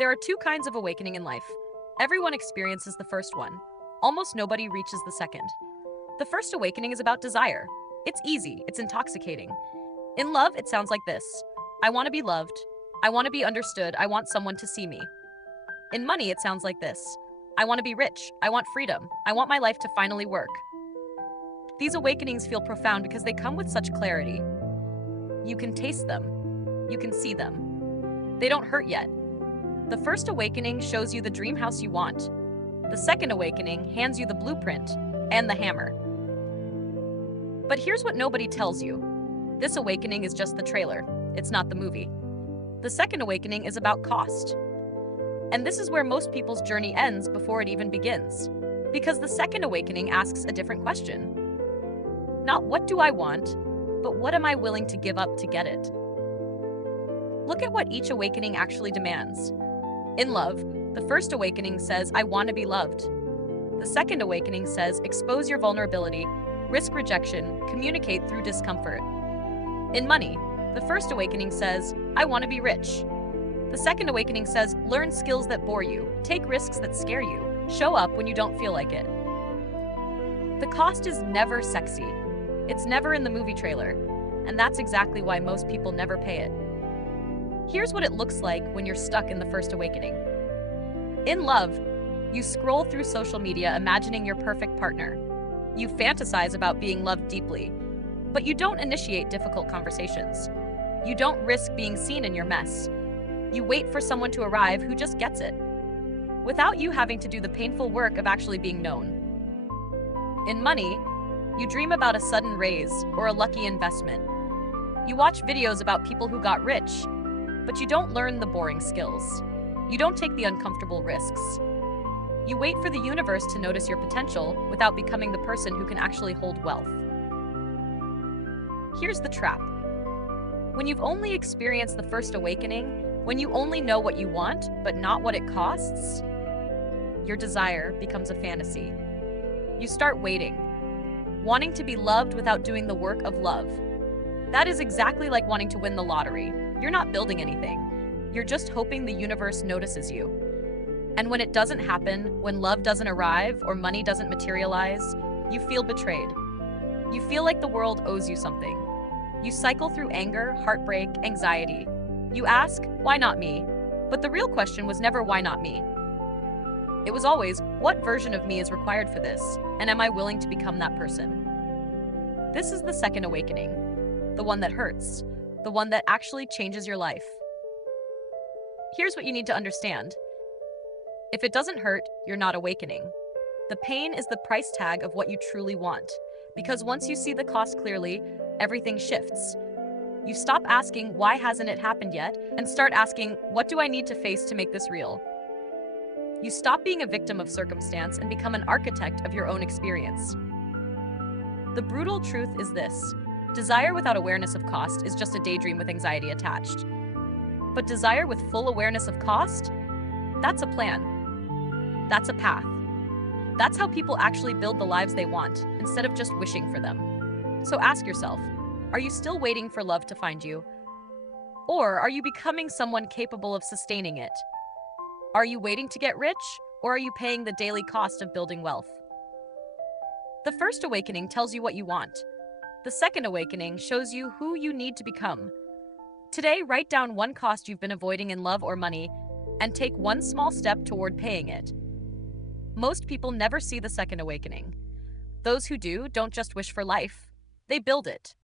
There are two kinds of awakening in life. Everyone experiences the first one. Almost nobody reaches the second. The first awakening is about desire. It's easy, it's intoxicating. In love, it sounds like this: I want to be loved. I want to be understood. I want someone to see me. In money, it sounds like this: I want to be rich. I want freedom. I want my life to finally work. These awakenings feel profound because they come with such clarity. You can taste them. You can see them. They don't hurt yet. The first awakening shows you the dream house you want. The second awakening hands you the blueprint and the hammer. But here's what nobody tells you. This awakening is just the trailer. It's not the movie. The second awakening is about cost. And this is where most people's journey ends before it even begins. Because the second awakening asks a different question. Not what do I want, but what am I willing to give up to get it? Look at what each awakening actually demands. In love, the first awakening says, I want to be loved. The second awakening says, expose your vulnerability, risk rejection, communicate through discomfort. In money, the first awakening says, I want to be rich. The second awakening says, learn skills that bore you, take risks that scare you, show up when you don't feel like it. The cost is never sexy. It's never in the movie trailer, and that's exactly why most people never pay it. Here's what it looks like when you're stuck in the first awakening. In love, you scroll through social media imagining your perfect partner. You fantasize about being loved deeply, but you don't initiate difficult conversations. You don't risk being seen in your mess. You wait for someone to arrive who just gets it, without you having to do the painful work of actually being known. In money, you dream about a sudden raise or a lucky investment. You watch videos about people who got rich, but you don't learn the boring skills. You don't take the uncomfortable risks. You wait for the universe to notice your potential without becoming the person who can actually hold wealth. Here's the trap. When you've only experienced the first awakening, when you only know what you want, but not what it costs, your desire becomes a fantasy. You start waiting, wanting to be loved without doing the work of love. That is exactly like wanting to win the lottery. You're not building anything. You're just hoping the universe notices you. And when it doesn't happen, when love doesn't arrive or money doesn't materialize, you feel betrayed. You feel like the world owes you something. You cycle through anger, heartbreak, anxiety. You ask, why not me? But the real question was never, why not me? It was always, what version of me is required for this? And am I willing to become that person? This is the second awakening, the one that hurts, the one that actually changes your life. Here's what you need to understand. If it doesn't hurt, you're not awakening. The pain is the price tag of what you truly want. Because once you see the cost clearly, everything shifts. You stop asking, why hasn't it happened yet? And start asking, what do I need to face to make this real? You stop being a victim of circumstance and become an architect of your own experience. The brutal truth is this: desire without awareness of cost is just a daydream with anxiety attached. But desire with full awareness of cost? That's a plan. That's a path. That's how people actually build the lives they want, instead of just wishing for them. So ask yourself, are you still waiting for love to find you? Or are you becoming someone capable of sustaining it? Are you waiting to get rich, or are you paying the daily cost of building wealth? The first awakening tells you what you want. The second awakening shows you who you need to become. Today, write down one cost you've been avoiding in love or money, and take one small step toward paying it. Most people never see the second awakening. Those who do don't just wish for life, they build it.